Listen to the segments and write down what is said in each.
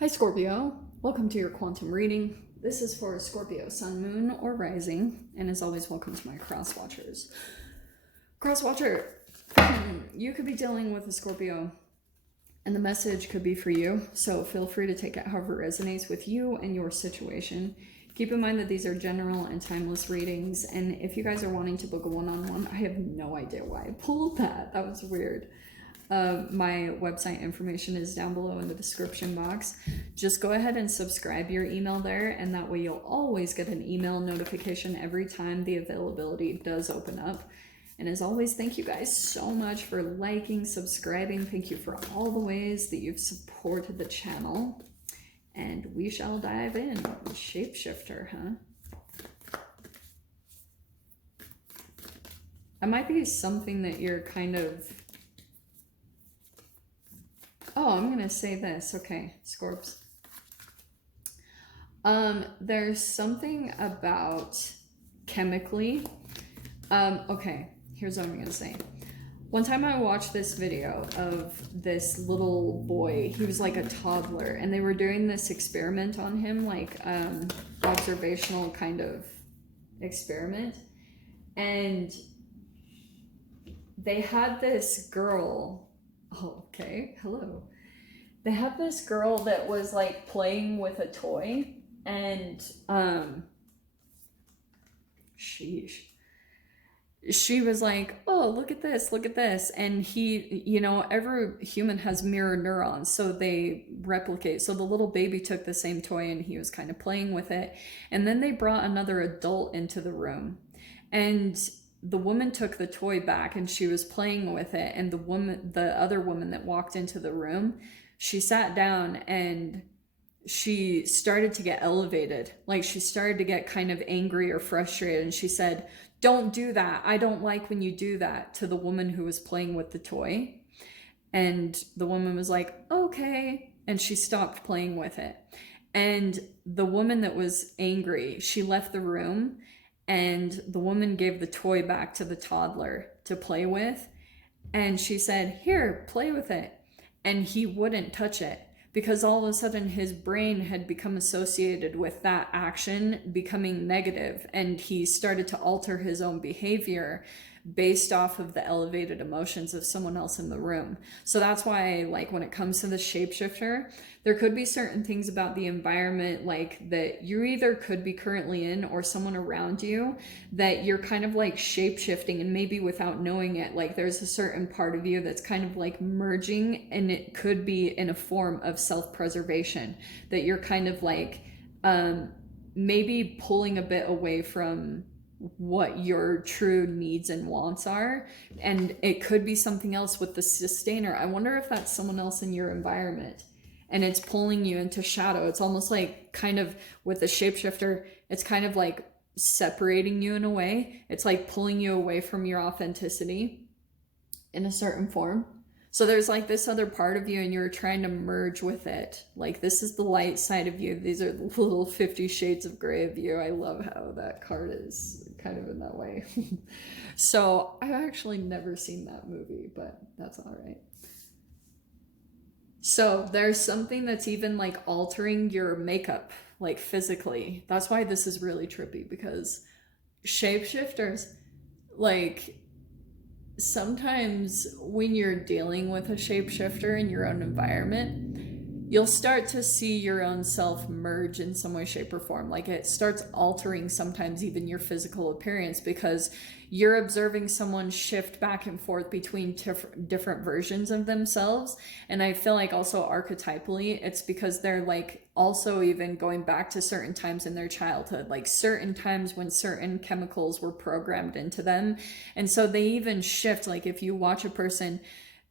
Hi Scorpio, welcome to your quantum reading. This is for Scorpio, Sun, Moon, or Rising, and as always, welcome to my cross watchers. Cross watcher, you could be dealing with a Scorpio, and the message could be for you, so feel free to take it however resonates with you and your situation. Keep in mind that these are general and timeless readings, and if you guys are wanting to book a one-on-one, I have no idea why I pulled that. That was weird. My website information is down below in the description box. Just go ahead and subscribe your email there, and that way you'll always get an email notification every time the availability does open up. And as always, thank you guys so much for liking, subscribing. Thank you for all the ways that you've supported the channel. And we shall dive in. Shapeshifter, huh? That might be something that you're kind of... Oh, I'm going to say this. Okay, Scorps. There's something about chemically. Okay, here's what I'm going to say. One time I watched this video of this little boy. He was like a toddler, and they were doing this experiment on him, like observational kind of experiment. And they had this girl... Oh, okay, hello. They had this girl that was like playing with a toy, and sheesh. She was like, oh, look at this. And he, you know, every human has mirror neurons, so they replicate. So the little baby took the same toy and he was kind of playing with it. And then they brought another adult into the room, and the woman took the toy back and she was playing with it. And the other woman that walked into the room, she sat down and she started to get elevated. Like she started to get kind of angry or frustrated. And she said, don't do that. I don't like when you do that, to the woman who was playing with the toy. And the woman was like, okay. And she stopped playing with it. And the woman that was angry, she left the room. And the woman gave the toy back to the toddler to play with. And she said, here, play with it. And he wouldn't touch it, because all of a sudden his brain had become associated with that action becoming negative. And he started to alter his own behavior based off of the elevated emotions of someone else in the room. So that's why, like, when it comes to the shapeshifter, there could be certain things about the environment, like that you either could be currently in or someone around you, that you're kind of like shapeshifting, and maybe without knowing it, like there's a certain part of you that's kind of like merging, and it could be in a form of self-preservation, that you're kind of like maybe pulling a bit away from what your true needs and wants are. And it could be something else with the sustainer. I wonder if that's someone else in your environment and it's pulling you into shadow. It's almost like, kind of with the shapeshifter, it's kind of like separating you in a way. It's like pulling you away from your authenticity in a certain form. So there's like this other part of you and you're trying to merge with it. Like, this is the light side of you. These are the little 50 shades of gray of you. I love how that card is kind of in that way. So I've actually never seen that movie, but that's all right. So there's something that's even like altering your makeup, like physically. That's why this is really trippy, because shapeshifters, like, sometimes when you're dealing with a shapeshifter in your own environment, you'll start to see your own self merge in some way, shape, or form. Like, it starts altering sometimes even your physical appearance, because you're observing someone shift back and forth between different versions of themselves. And I feel like also archetypally, it's because they're like also even going back to certain times in their childhood, like certain times when certain chemicals were programmed into them. And so they even shift. Like, if you watch a person,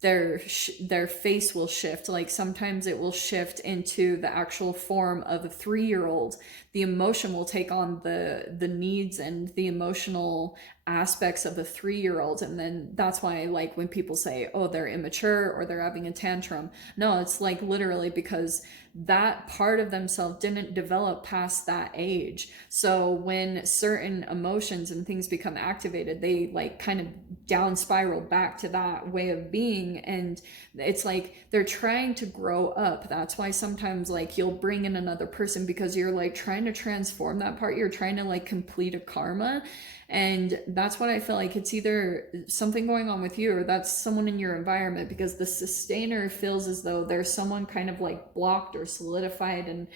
their face will shift. Like, sometimes it will shift into the actual form of a 3-year-old the emotion will take on the needs and the emotional aspects of a 3-year-old. And then that's why, like, when people say, oh, they're immature or they're having a tantrum, no, it's like literally because that part of themselves didn't develop past that age. So when certain emotions and things become activated, they like kind of down spiral back to that way of being. And it's like they're trying to grow up. That's why sometimes like you'll bring in another person, because you're like trying to transform that part. You're trying to like complete a karma. And that's what I feel like. It's either something going on with you or that's someone in your environment, because the sustainer feels as though there's someone kind of like blocked or solidified,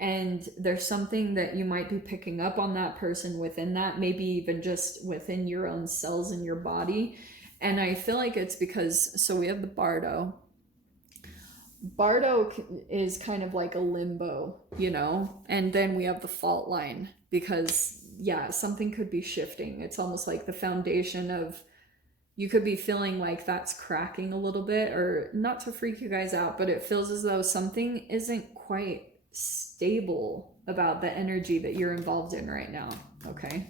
and there's something that you might be picking up on that person within that, maybe even just within your own cells in your body. And I feel like it's because, so we have the Bardo. Bardo is kind of like a limbo, you know, and then we have the fault line, because yeah, something could be shifting. It's almost like the foundation of, you could be feeling like that's cracking a little bit, or not to freak you guys out, but it feels as though something isn't quite stable about the energy that you're involved in right now. Okay.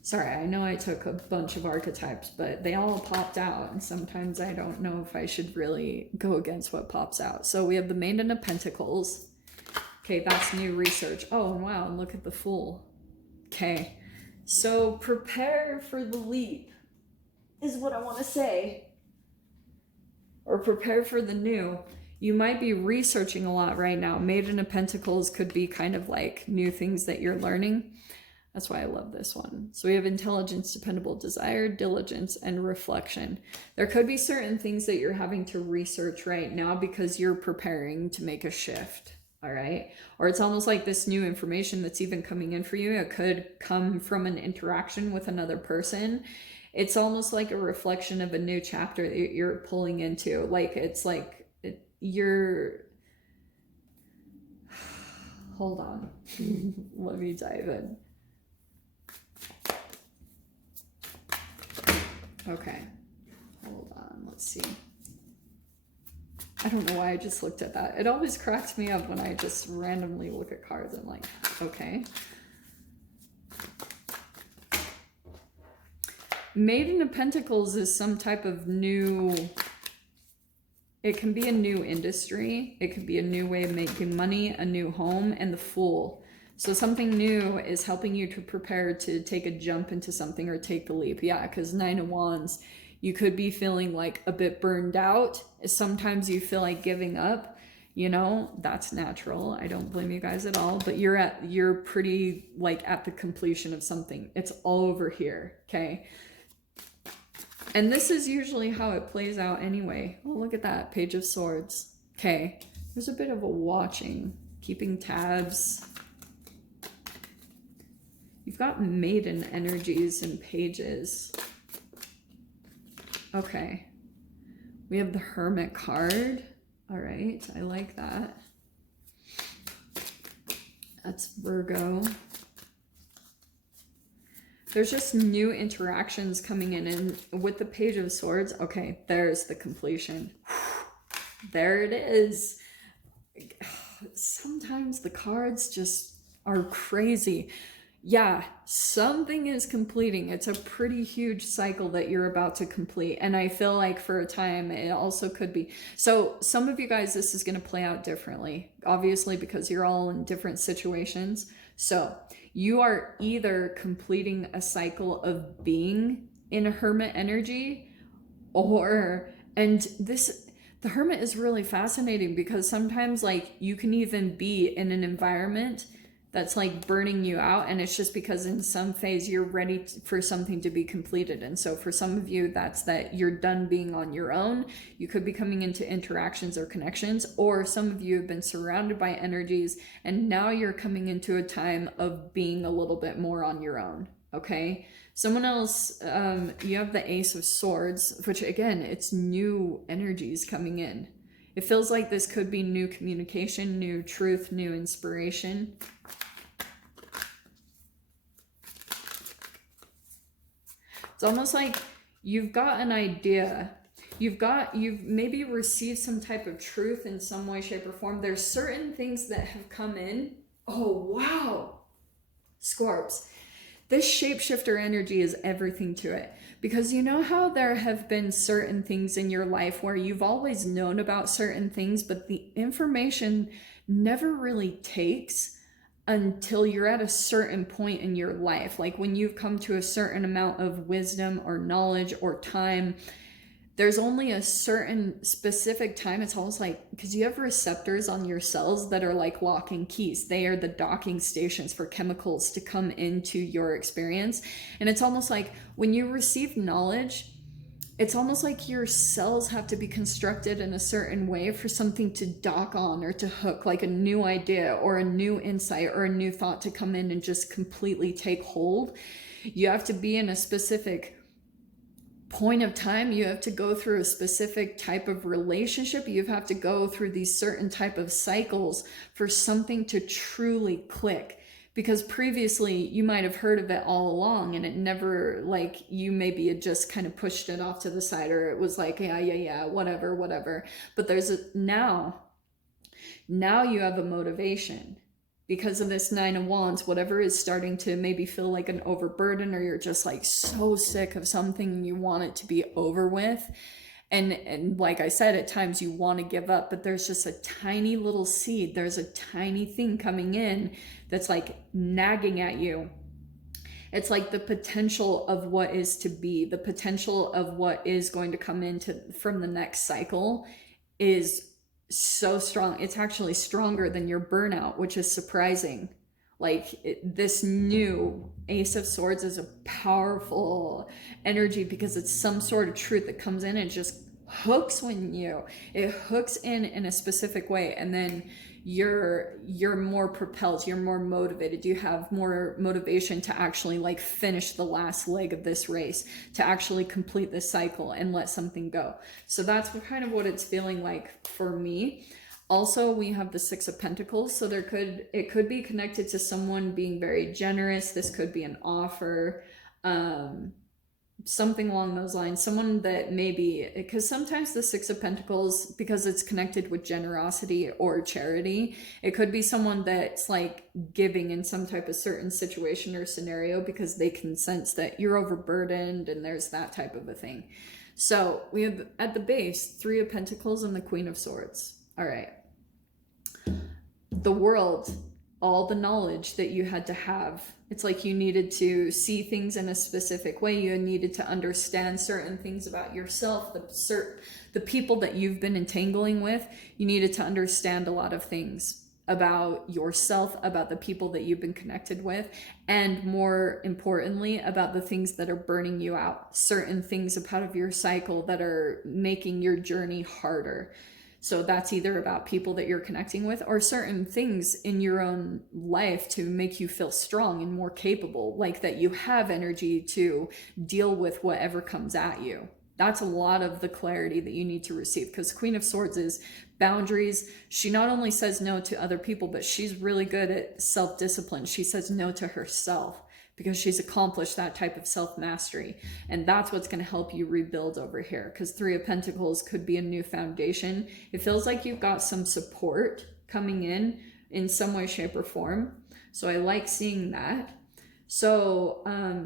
Sorry, I know I took a bunch of archetypes, but they all popped out, and sometimes I don't know if I should really go against what pops out. So we have the Maiden of Pentacles. Okay, that's new research. Oh, wow, and look at the Fool. Okay, so prepare for the leap is what I want to say. Or prepare for the new. You might be researching a lot right now. Maiden of Pentacles could be kind of like new things that you're learning. That's why I love this one. So we have intelligence, dependable desire, diligence, and reflection. There could be certain things that you're having to research right now because you're preparing to make a shift. All right. Or it's almost like this new information that's even coming in for you. It could come from an interaction with another person. It's almost like a reflection of a new chapter that you're pulling into. Like, it's like you're, hold on. Let me dive in. Okay, hold on, let's see. I don't know why I just looked at that. It always cracks me up when I just randomly look at cards. I'm like, okay. Maiden of Pentacles is some type of new, it can be a new industry. It could be a new way of making money, a new home, and the Fool. So something new is helping you to prepare to take a jump into something or take the leap. Yeah, because 9 of Wands, you could be feeling like a bit burned out. Sometimes you feel like giving up. You know, that's natural. I don't blame you guys at all. But you're pretty like at the completion of something. It's all over here, okay? And this is usually how it plays out anyway. Oh, look at that. Page of Swords. Okay, there's a bit of a watching, keeping tabs. You've got maiden energies and pages. Okay. We have the Hermit card. All right. I like that. That's Virgo. There's just new interactions coming in. And with the Page of Swords, okay, there's the completion. There it is. Sometimes the cards just are crazy. Yeah, something is completing. It's a pretty huge cycle that you're about to complete. And I feel like for a time, it also could be. So some of you guys, this is going to play out differently, obviously, because you're all in different situations. So you are either completing a cycle of being in a hermit energy, the Hermit is really fascinating because sometimes like you can even be in an environment that's like burning you out, and it's just because in some phase you're ready for something to be completed. And so for some of you, that's that you're done being on your own. You could be coming into interactions or connections, or some of you have been surrounded by energies and now you're coming into a time of being a little bit more on your own. Okay, someone else, you have the Ace of Swords, which again, it's new energies coming in. It feels like this could be new communication, new truth, new inspiration. It's almost like you've got an idea. You've maybe received some type of truth in some way, shape, or form. There's certain things that have come in Oh, wow. Scorps. This shapeshifter energy is everything to it. Because you know how there have been certain things in your life where you've always known about certain things, but the information never really takes until you're at a certain point in your life. Like when you've come to a certain amount of wisdom or knowledge or time, there's only a certain specific time. It's almost like, because you have receptors on your cells that are like lock and keys. They are the docking stations for chemicals to come into your experience. And it's almost like when you receive knowledge, it's almost like your cells have to be constructed in a certain way for something to dock on or to hook, like a new idea or a new insight or a new thought to come in and just completely take hold. You have to be in a specific point of time. You have to go through a specific type of relationship. You have to go through these certain type of cycles for something to truly click, because previously you might have heard of it all along and it never, like, you maybe had just kind of pushed it off to the side, or it was like, yeah, whatever. But there's a now you have a motivation because of this Nine of Wands. Whatever is starting to maybe feel like an overburden, or you're just like so sick of something and you want it to be over with. And like I said, at times you want to give up, but there's just a tiny little seed. There's a tiny thing coming in that's like nagging at you. It's like the potential of what is to be, the potential of what is going to come into from the next cycle is so strong. It's actually stronger than your burnout, which is surprising. Like this new Ace of Swords is a powerful energy because it's some sort of truth that comes in and just hooks it hooks in a specific way, and then you're more propelled, you're more motivated, you have more motivation to actually like finish the last leg of this race, to actually complete this cycle and let something go. So that's kind of what it's feeling like for me. Also, we have the Six of Pentacles, so it could be connected to someone being very generous. This could be an offer, something along those lines. Someone that maybe, because sometimes the Six of Pentacles, because it's connected with generosity or charity, it could be someone that's like giving in some type of certain situation or scenario because they can sense that you're overburdened, and there's that type of a thing. So we have at the base Three of Pentacles and the Queen of Swords. All right. The world, all the knowledge that you had to have, it's like you needed to see things in a specific way. You needed to understand certain things about yourself, the people that you've been entangling with. You needed to understand a lot of things about yourself, about the people that you've been connected with, and more importantly, about the things that are burning you out, certain things a part of your cycle that are making your journey harder. So that's either about people that you're connecting with or certain things in your own life to make you feel strong and more capable, like that you have energy to deal with whatever comes at you. That's a lot of the clarity that you need to receive, because Queen of Swords is boundaries. She not only says no to other people, but she's really good at self-discipline. She says no to herself because she's accomplished that type of self-mastery. And that's what's going to help you rebuild over here, because Three of Pentacles could be a new foundation. It feels like you've got some support coming in some way, shape, or form. So I like seeing that. So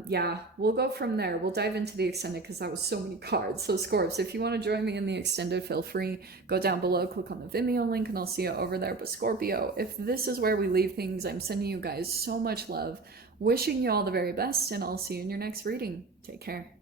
yeah, we'll go from there. We'll dive into the extended because that was so many cards. So Scorps, if you want to join me in the extended, feel free. Go down below, click on the Vimeo link, and I'll see you over there. But Scorpio, if this is where we leave things, I'm sending you guys so much love. Wishing you all the very best, and I'll see you in your next reading. Take care.